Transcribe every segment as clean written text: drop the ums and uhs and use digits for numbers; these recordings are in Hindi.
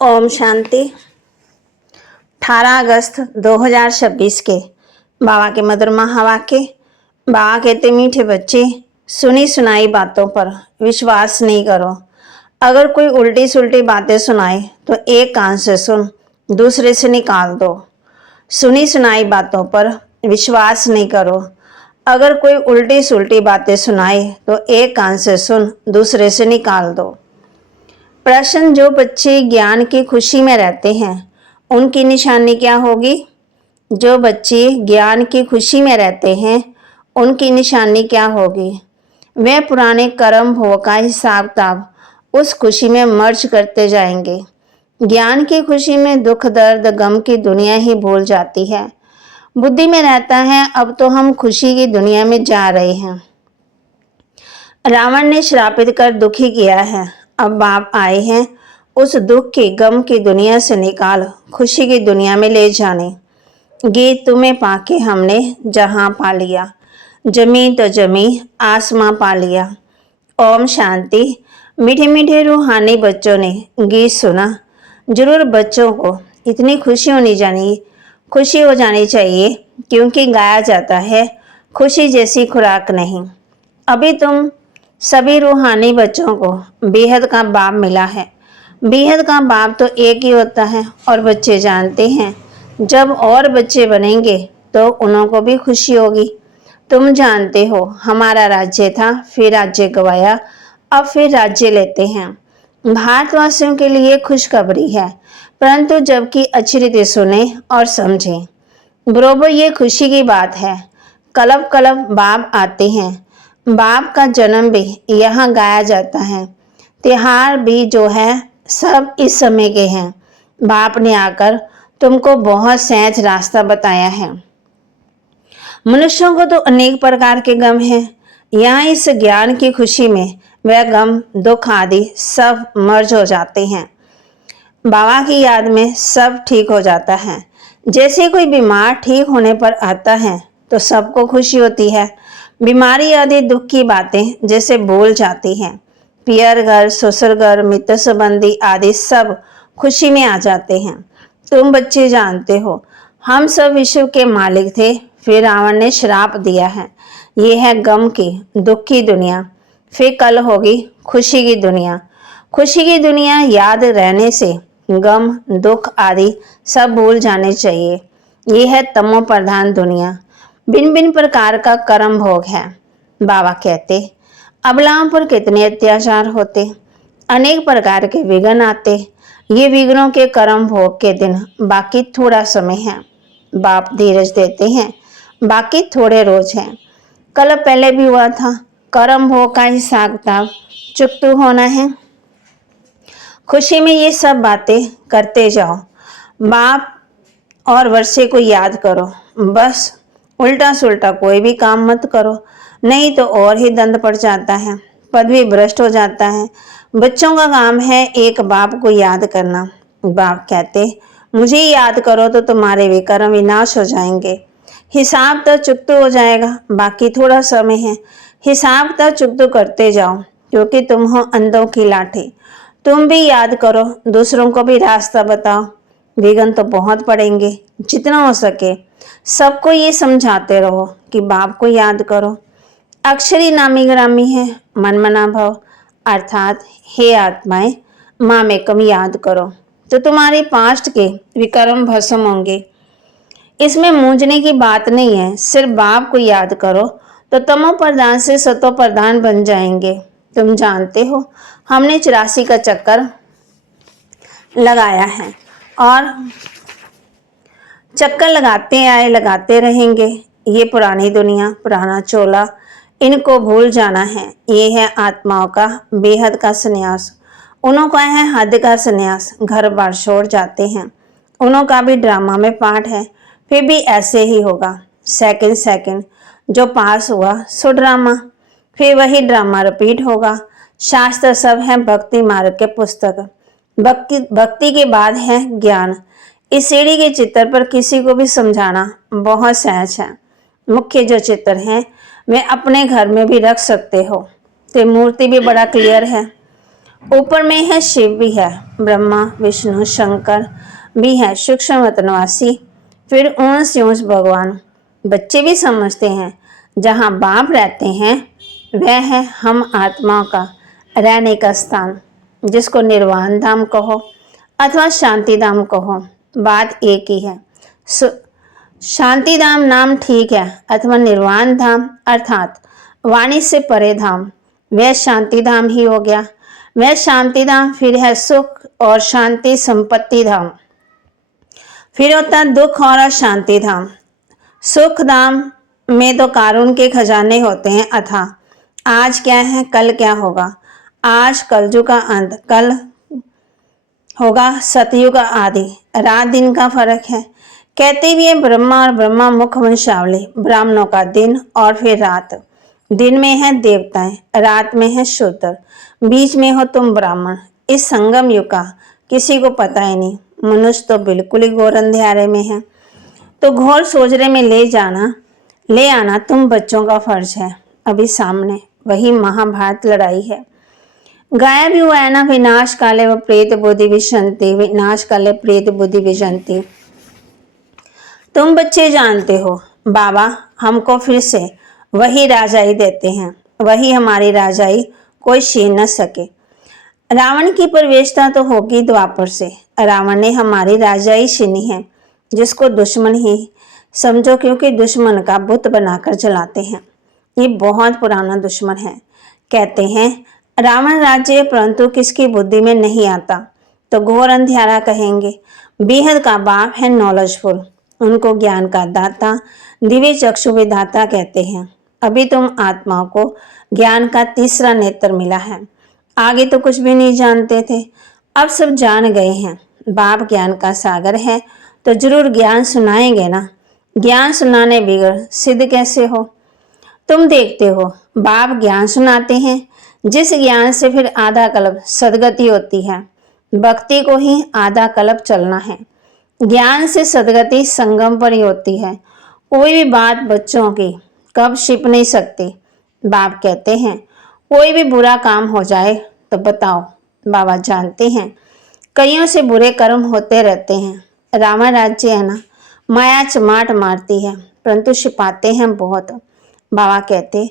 ओम शांति। 18 अगस्त 2026 के बाबा के मधुर महावाक्य। बाबा कहते, मीठे बच्चे, सुनी सुनाई बातों पर विश्वास नहीं करो। अगर कोई उल्टी सुल्टी बातें सुनाए तो एक कान से सुन, दूसरे से निकाल दो। सुनी सुनाई बातों पर विश्वास नहीं करो। अगर कोई उल्टी सुल्टी बातें सुनाए तो एक कान से सुन, दूसरे से निकाल दो। प्रश्न, जो बच्चे ज्ञान की खुशी में रहते हैं उनकी निशानी क्या होगी? जो बच्चे ज्ञान की खुशी में रहते हैं उनकी निशानी क्या होगी? वे पुराने कर्म भोग का हिसाब किताब उस खुशी में मर्ज करते जाएंगे। ज्ञान की खुशी में दुख दर्द गम की दुनिया ही भूल जाती है। बुद्धि में रहता है, अब तो हम खुशी की दुनिया में जा रहे हैं। रावण ने श्रापित कर दुखी किया है, अब बाप आए हैं उस दुख की गम की दुनिया से निकाल खुशी की दुनिया में ले जाने। गीत तुम्हें पाके हमने जहां पा लिया, जमी तो जमी आसमां पा लिया। ओम शांति। मीठे मीठे रूहानी बच्चों ने गीत सुना। जरूर बच्चों को इतनी खुशी हो जानी चाहिए, क्योंकि गाया जाता है खुशी जैसी खुराक नहीं। अभी तुम सभी रूहानी बच्चों को बेहद का बाप मिला है। बेहद का बाप तो एक ही होता है और बच्चे जानते हैं जब और बच्चे बनेंगे तो उन्हों को भी खुशी होगी। तुम जानते हो हमारा राज्य था, फिर राज्य गवाया, अब फिर राज्य लेते हैं। भारतवासियों के लिए खुशखबरी है, परंतु जबकि अच्छी रीति सुने और समझें। बरोबर ये खुशी की बात है। कलब कलब बाप आते हैं। बाप का जन्म भी यहाँ गाया जाता है। त्योहार भी जो है सब इस समय के हैं। बाप ने आकर तुमको बहुत सहज रास्ता बताया है। मनुष्यों को तो अनेक प्रकार के गम हैं। यहाँ इस ज्ञान की खुशी में वह गम दुख आदि सब मर्ज हो जाते हैं। बाबा की याद में सब ठीक हो जाता है। जैसे कोई बीमार ठीक होने पर आता है तो सबको खुशी होती है। बीमारी आदि दुख की बातें जैसे भूल जाती हैं। पियर घर, ससुर घर, मित्र संबंधी आदि सब खुशी में आ जाते हैं। तुम बच्चे जानते हो हम सब विश्व के मालिक थे, फिर रावण ने श्राप दिया है। ये है गम की दुख की दुनिया, फिर कल होगी खुशी की दुनिया। खुशी की दुनिया याद रहने से गम दुख आदि सब भूल जाने चाहिए। ये है तमो प्रधान दुनिया, भिन्न भिन्न प्रकार का कर्म भोग है। बाबा कहते, अबलाओं पर कितने अत्याचार होते, अनेक प्रकार के विघ्न आते। ये विघ्नों के कर्म भोग के दिन बाकी थोड़ा समय है। बाप धीरज देते हैं, बाकी थोड़े रोज हैं। कल पहले भी हुआ था। कर्म भोग का हिसाब किताब चुकतू होना है। खुशी में ये सब बातें करते जाओ। बाप और वर्षे को याद करो। बस उल्टा सुल्टा कोई भी काम मत करो, नहीं तो और ही दंड पड़ जाता है, पदवी भ्रष्ट हो जाता है। बच्चों का काम है एक बाप को याद करना। बाप कहते, मुझे याद करो तो तुम्हारे विकर्म विनाश हो जाएंगे। हिसाब तो चुकतू हो जाएगा, बाकी थोड़ा समय है। हिसाब तो चुकतू करते जाओ, क्योंकि तुम हो अंधों की लाठी। तुम भी याद करो, दूसरों को भी रास्ता बताओ। विघ्न तो बहुत पड़ेंगे, जितना हो सके सबको ये समझाते रहो कि बाप को याद करो। अक्षरी नामी ग्रामी है, मन मना भव, अर्थात हे आत्माएं माँ में कम याद करो तो तुम्हारे पास्ट के विकर्म भस्म होंगे। इसमें मूंझने की बात नहीं है, सिर्फ बाप को याद करो तो तमो प्रधान से सतो प्रधान बन जाएंगे। तुम जानते हो हमने 84 का चक्कर लगाया है और चक्कर लगाते आए, लगाते रहेंगे। ये पुरानी दुनिया, पुराना चोला, इनको भूल जाना है। ये है आत्माओं का बेहद का संन्यास। उन्हों का है हद का संन्यास, घर बार छोड़ जाते हैं। उन्हों का भी ड्रामा में पार्ट है, फिर भी ऐसे ही होगा। सेकंड सेकंड जो पास हुआ सो ड्रामा, फिर वही ड्रामा रिपीट होगा। शास्त्र सब है भक्ति मार्ग के पुस्तक। भक्ति के बाद है ज्ञान। इस सीढ़ी के चित्र पर किसी को भी समझाना बहुत सहज है। मुख्य जो चित्र हैं वे अपने घर में भी रख सकते हो, तो मूर्ति भी बड़ा क्लियर है। ऊपर में है शिव भी है, ब्रह्मा विष्णु शंकर भी है, सूक्ष्म वतनवासी, फिर ऊंस यूंस भगवान। बच्चे भी समझते हैं जहाँ बाप रहते हैं वह है हम आत्माओं का रहने का स्थान, जिसको निर्वाण धाम कहो अथवा शांति धाम कहो, बात एक ही है। शांति धाम नाम ठीक है, अथवा निर्वाण धाम अर्थात वाणी से परे धाम, वह शांति धाम ही हो गया। वह शांति धाम फिर है सुख और शांति संपत्ति धाम, फिर होता दुख और अशांति धाम। सुख धाम में तो कारून के खजाने होते हैं अथा, आज क्या है कल क्या होगा, आज कलयुग का अंत, कल होगा सतयुग का आदि, रात दिन का फर्क है। कहते भी है ब्रह्मा और ब्रह्मा मुख वंशावली, ब्राह्मणों का दिन और फिर रात। दिन में है देवताएं, रात में है शूद्र, बीच में हो तुम ब्राह्मण। इस संगम युग का किसी को पता ही नहीं, मनुष्य तो बिल्कुल ही घोर अंधेरे में है। तो घोर सोजरे में ले आना तुम बच्चों का फर्ज है। अभी सामने वही महाभारत लड़ाई है, गाया भी हुआ है ना, विनाश काले व प्रेत बुद्धि विशंति, विनाश काले प्रेत बुद्धि विशंति। तुम बच्चे जानते हो बाबा हमको फिर से वही राजाई देते हैं, वही हमारी राजाई कोई छीन न सके। रावण की प्रवेशता तो होगी द्वापर से, रावण ने हमारी राजाई छीनी है, जिसको दुश्मन ही समझो, क्योंकि दुश्मन का बुत बनाकर चलाते हैं। ये बहुत पुराना दुश्मन है। कहते हैं रावण राज्य परंतु किसकी बुद्धि में नहीं आता, तो घोर अंधियारा कहेंगे। बेहद का बाप है नॉलेजफुल, उनको ज्ञान का दाता दिव्य चक्षु विधाता कहते हैं। अभी तुम आत्माओं को ज्ञान का तीसरा नेत्र मिला है, आगे तो कुछ भी नहीं जानते थे, अब सब जान गए हैं। बाप ज्ञान का सागर है तो जरूर ज्ञान सुनाएंगे ना, ज्ञान सुनाने बिगड़ सिद्ध कैसे हो। तुम देखते हो बाप ज्ञान सुनाते हैं, जिस ज्ञान से फिर आधा कल्प सदगति होती है। भक्ति को ही आधा कल्प चलना है, ज्ञान से सदगति संगम पर ही होती है। कोई भी बात बच्चों की कब छिप नहीं सकती। बाप कहते हैं कोई भी बुरा काम हो जाए तो बताओ, बाबा जानते हैं कईयों से बुरे कर्म होते रहते हैं। रावण राज्य है ना, माया चमाट मारती है परंतु छिपाते हैं बहुत। बाबा कहते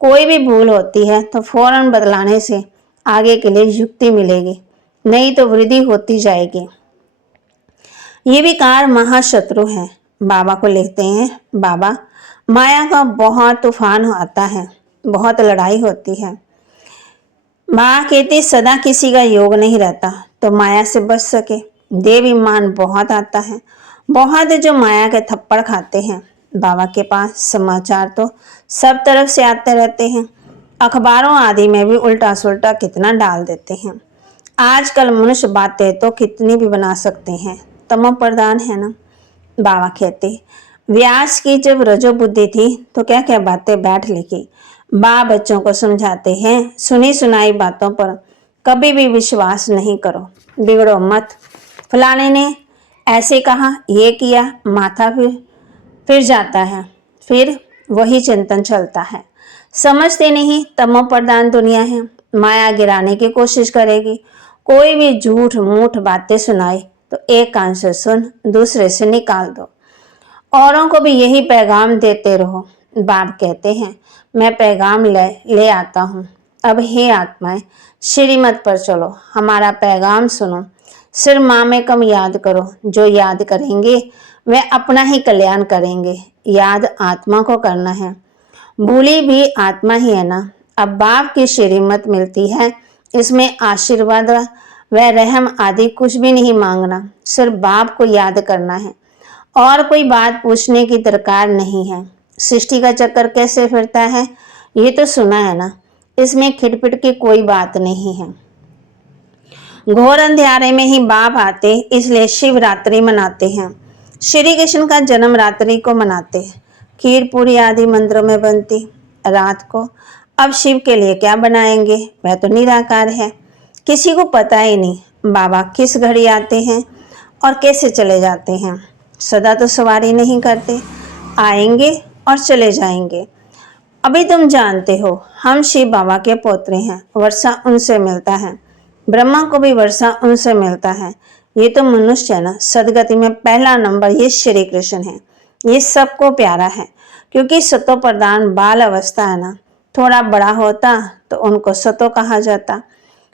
कोई भी भूल होती है तो फौरन बदलाने से आगे के लिए युक्ति मिलेगी, नहीं तो वृद्धि होती जाएगी। ये विकार महाशत्रु है। बाबा को लिखते हैं बाबा माया का बहुत तूफान आता है, बहुत लड़ाई होती है। माँ कहती सदा किसी का योग नहीं रहता तो माया से बच सके। देव ईमान बहुत आता है, बहुत जो माया के थप्पड़ खाते हैं। बाबा के पास समाचार तो सब तरफ से आते रहते हैं, अखबारों आदि में भी उल्टा सुल्टा कितना डाल देते हैं। आजकल मनुष्य बातें तो कितनी भी बना सकते हैं, तमो प्रधान है ना। बाबा कहते व्यास की जब रजो बुद्धि थी तो क्या क्या बातें बैठ लिखी। बाप बच्चों को समझाते हैं सुनी सुनाई बातों पर कभी भी विश्वास नहीं करो, बिगड़ो मत। फलाने ने ऐसे कहा, ये किया, माथा फिर जाता है, फिर वही चिंतन चलता है। समझते नहीं तमो प्रधान दुनिया है, माया गिराने की कोशिश करेगी। कोई भी झूठ मूठ बातें सुनाए तो एक कान से सुन दूसरे से निकाल दो। औरों को भी यही पैगाम देते रहो। बाप कहते हैं मैं पैगाम ले आता हूँ। अब हे आत्माएं श्रीमत पर चलो, हमारा पैगाम सुनो। सिर माँ में कम याद करो, जो याद करेंगे वे अपना ही कल्याण करेंगे। याद आत्मा को करना है, भूली भी आत्मा ही है ना। अब बाप की श्रीमत मिलती है, इसमें आशीर्वाद व रहम आदि कुछ भी नहीं मांगना, सिर्फ बाप को याद करना है और कोई बात पूछने की दरकार नहीं है। सृष्टि का चक्कर कैसे फिरता है ये तो सुना है ना, इसमें खिटपिट की कोई बात नहीं है। घोर अंधेरे में ही बाप आते, इसलिए शिवरात्रि मनाते हैं। श्री कृष्ण का जन्म रात्रि को मनाते, खीर पूरी आदि मंदिरों में बनती रात को। अब शिव के लिए क्या बनाएंगे, वह तो निराकार है, किसी को पता ही नहीं। बाबा किस घड़ी आते हैं और कैसे चले जाते हैं, सदा तो सवारी नहीं करते, आएंगे और चले जाएंगे। अभी तुम जानते हो हम शिव बाबा के पोतरे हैं, वर्षा उनसे मिलता है। ब्रह्मा को भी वर्षा उनसे मिलता है। ये तो मनुष्य है ना, सदगति में पहला नंबर ये श्री कृष्ण है। ये सबको प्यारा है, क्योंकि सतो प्रधान बाल अवस्था है ना। थोड़ा बड़ा होता तो उनको सतो कहा जाता,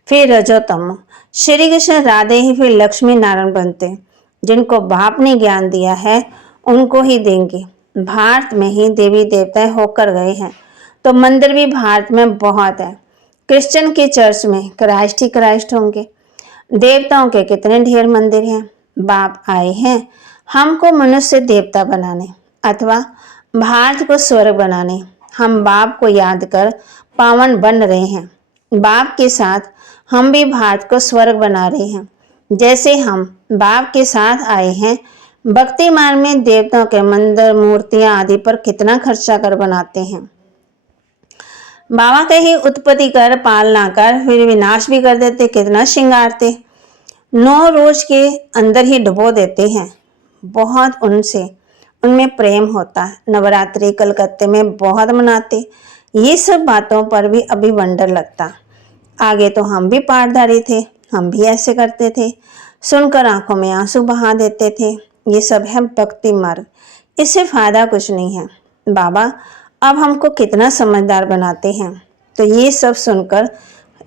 फिर रजोतम। श्री कृष्ण राधे ही फिर लक्ष्मी नारायण बनते। जिनको बाप ने ज्ञान दिया है उनको ही देंगे। भारत में ही देवी देवता होकर गए हैं, तो मंदिर भी भारत में बहुत है। क्रिश्चियन की चर्च में क्राइस्ट ही क्राइस्ट होंगे। देवताओं के कितने ढेर मंदिर हैं। बाप आए हैं हमको मनुष्य देवता बनाने अथवा भारत को स्वर्ग बनाने। हम बाप को याद कर पावन बन रहे हैं। बाप के साथ हम भी भारत को स्वर्ग बना रहे हैं। जैसे हम बाप के साथ आए हैं, भक्ति मार्ग में देवताओं के मंदिर मूर्तियां आदि पर कितना खर्चा कर बनाते हैं। बाबा का ही उत्पत्ति कर पालना कर फिर विनाश भी कर देते, कितना श्रृंगारते। 9 रोज के अंदर ही डुबो देते हैं। बहुत उनमें प्रेम होता है। नवरात्रि कलकत्ते में बहुत मनाते। ये सब बातों पर भी अभी वंडर लगता। आगे तो हम भी पाठधारी थे, हम भी ऐसे करते थे, सुनकर आंखों में आंसू बहा देते थे। ये सब है भक्ति मार्ग, इससे फायदा कुछ नहीं है। बाबा अब हमको कितना समझदार बनाते हैं। तो ये सब सुनकर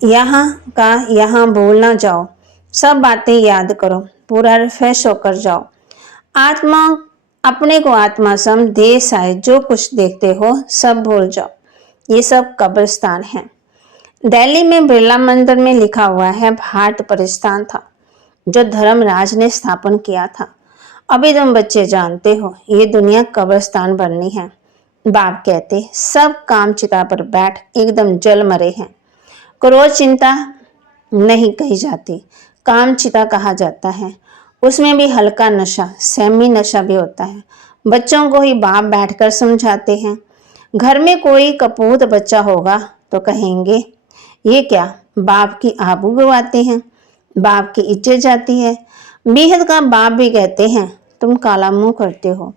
यहाँ का यहाँ भूल ना जाओ, सब बातें याद करो, पूरा रिफ्रेश होकर जाओ। आत्मा अपने को आत्मा सम देश आए, जो कुछ देखते हो सब भूल जाओ। ये सब कब्रिस्तान है। दिल्ली में बिरला मंदिर में लिखा हुआ है भारत परिस्तान था, जो धर्मराज ने स्थापन किया था। अभी तुम बच्चे जानते हो ये दुनिया कब्रिस्तान बननी है। बाप कहते सब काम चिता पर बैठ एकदम जल मरे हैं। क्रोध चिंता नहीं कही जाती, काम चिता कहा जाता है। उसमें भी हल्का नशा, सहमी नशा भी होता है। बच्चों को ही बाप बैठकर समझाते हैं। घर में कोई कपूत बच्चा होगा तो कहेंगे ये क्या, बाप की आबू गवाते हैं, बाप की इज्जत जाती है। बेहद का बाप भी कहते हैं तुम काला मुंह करते हो,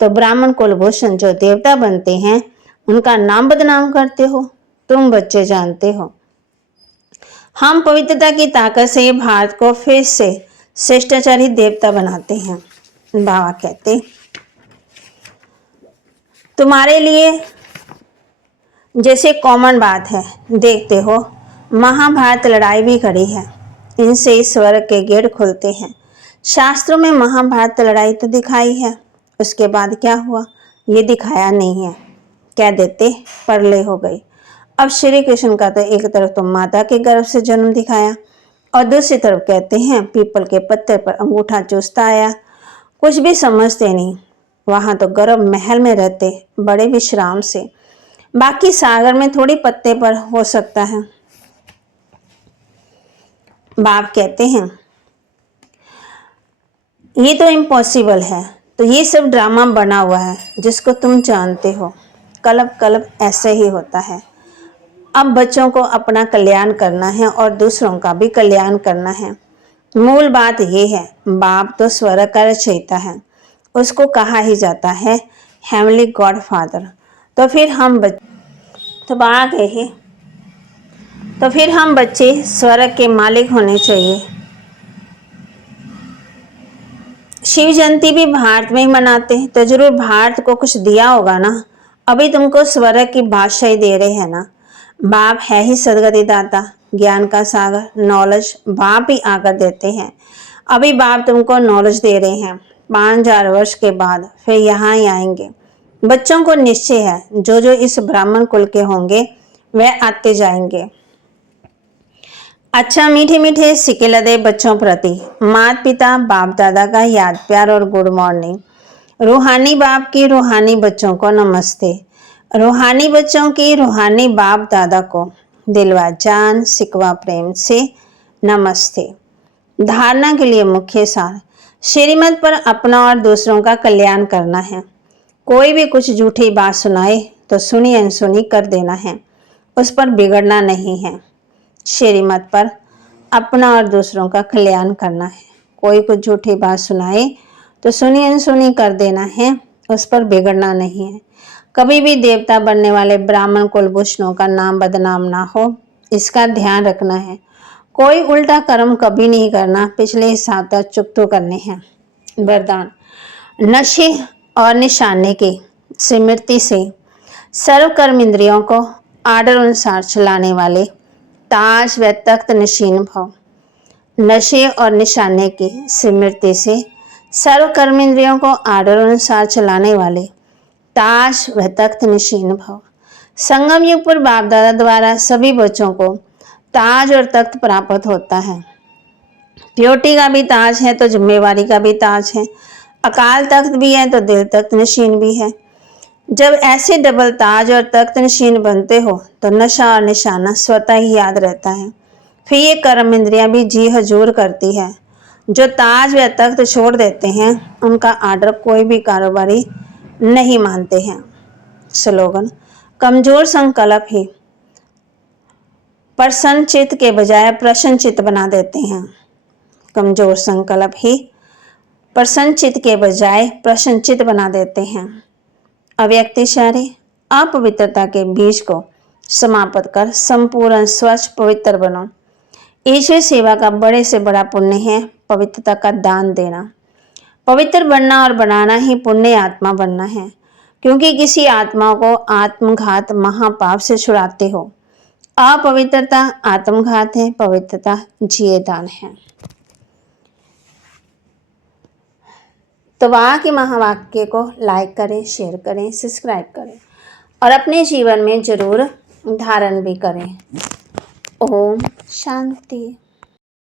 तो ब्राह्मण कुलभूषण जो देवता बनते हैं उनका नाम बदनाम करते हो। तुम बच्चे जानते हो हम पवित्रता की ताकत से भारत को फिर से श्रेष्ठाचारी देवता बनाते हैं। बाबा कहते तुम्हारे लिए जैसे कॉमन बात है, देखते हो महाभारत लड़ाई भी करी है, इनसे स्वर्ग के गेट खुलते हैं। शास्त्रों में महाभारत लड़ाई तो दिखाई है, उसके बाद क्या हुआ ये दिखाया नहीं है। कह देते परले हो गई। अब श्री कृष्ण का तो एक तरफ तो माता के गर्भ से जन्म दिखाया और दूसरी तरफ कहते हैं पीपल के पत्ते पर अंगूठा चूसता आया। कुछ भी समझते नहीं। वहां तो गर्भ महल में रहते बड़े विश्राम से, बाकी सागर में थोड़ी पत्ते पर हो सकता है। बाप कहते हैं ये तो इम्पॉसिबल है। तो ये सब ड्रामा बना हुआ है जिसको तुम जानते हो। कल्प कल्प ऐसे ही होता है। अब बच्चों को अपना कल्याण करना है और दूसरों का भी कल्याण करना है। मूल बात यह है, बाप तो स्वर्ग का रचयिता है, उसको कहा ही जाता है हेवनली गॉड फादर। तो फिर हम बच्चे स्वर्ग के मालिक होने चाहिए। शिव जयंती भी भारत में ही मनाते हैं, तो जरूर भारत को कुछ दिया होगा ना। अभी तुमको स्वर्ग की बादशाही दे रहे हैं ना। बाप है ही सदगति दाता, ज्ञान का सागर, नॉलेज बाप ही आकर देते हैं। अभी बाप तुमको नॉलेज दे रहे हैं, 5000 वर्ष के बाद फिर यहाँ ही आएंगे। बच्चों को निश्चय है जो जो इस ब्राह्मण कुल के होंगे वह आते जाएंगे। अच्छा, मीठे मीठे सिके लदे बच्चों प्रति माता पिता बाप दादा का याद प्यार और गुड मॉर्निंग। रूहानी बाप की रूहानी बच्चों को नमस्ते। रूहानी बच्चों की रूहानी बाप दादा को दिलवा जान सिकवा प्रेम से नमस्ते। धारणा के लिए मुख्य सार, श्रीमत पर अपना और दूसरों का कल्याण करना है। कोई भी कुछ झूठी बात सुनाए तो सुनी अनसुनी कर देना है, उस पर बिगड़ना नहीं है। श्रीमत पर अपना और दूसरों का कल्याण करना है। कोई कुछ झूठी बात सुनाए तो सुनी अनसुनी कर देना है, उस पर बिगड़ना नहीं है। कभी भी देवता बनने वाले ब्राह्मण कुलभूषणों का नाम बदनाम ना हो, इसका ध्यान रखना है। कोई उल्टा कर्म कभी नहीं करना, पिछले हिसाब तक चुकतो करने हैं। वरदान, नशे और निशाने की स्मृति से सर्व कर्म इंद्रियों को आर्डर अनुसार चलाने वाले ताज व तख्त नशीन भव। नशे और निशाने की स्मृति से सर्व कर्म इंद्रियों को आर्डर अनुसार चलाने वाले ताज व तख्त नशीन भव। संगम युग पर बाप दादा द्वारा सभी बच्चों को ताज और तख्त प्राप्त होता है। प्योटी का भी ताज है तो जिम्मेवारी का भी ताज है, अकाल तख्त भी है तो दिल तख्त नशीन भी है। जब ऐसे डबल ताज और तख्त नशीन बनते हो तो नशा और निशाना स्वतः ही याद रहता है। फिर ये कर्म इंद्रियां भी जी हजूर करती है। जो ताज व तख्त छोड़ देते हैं उनका आर्डर कोई भी कारोबारी नहीं मानते हैं। स्लोगन, कमजोर संकल्प ही प्रसन्न चित्त के बजाय प्रसन्न चित्त बना देते हैं। कमजोर संकल्प ही प्रसन्न चित्त के बजाय प्रसन्न चित्त बना देते हैं। अव्यक्त इशारे, अपवित्रता के बीज को समाप्त कर संपूर्ण स्वच्छ पवित्र बनो। ईश्वर सेवा का बड़े से बड़ा पुण्य है पवित्रता का दान देना। पवित्र बनना और बनाना ही पुण्य आत्मा बनना है, क्योंकि किसी आत्मा को आत्मघात महापाप से छुड़ाते हो। अपवित्रता आत्मघात है, पवित्रता जिये दान है। तो वहाँ के महावाक्य को लाइक करें, शेयर करें, सब्सक्राइब करें और अपने जीवन में जरूर धारण भी करें। ओम शांति।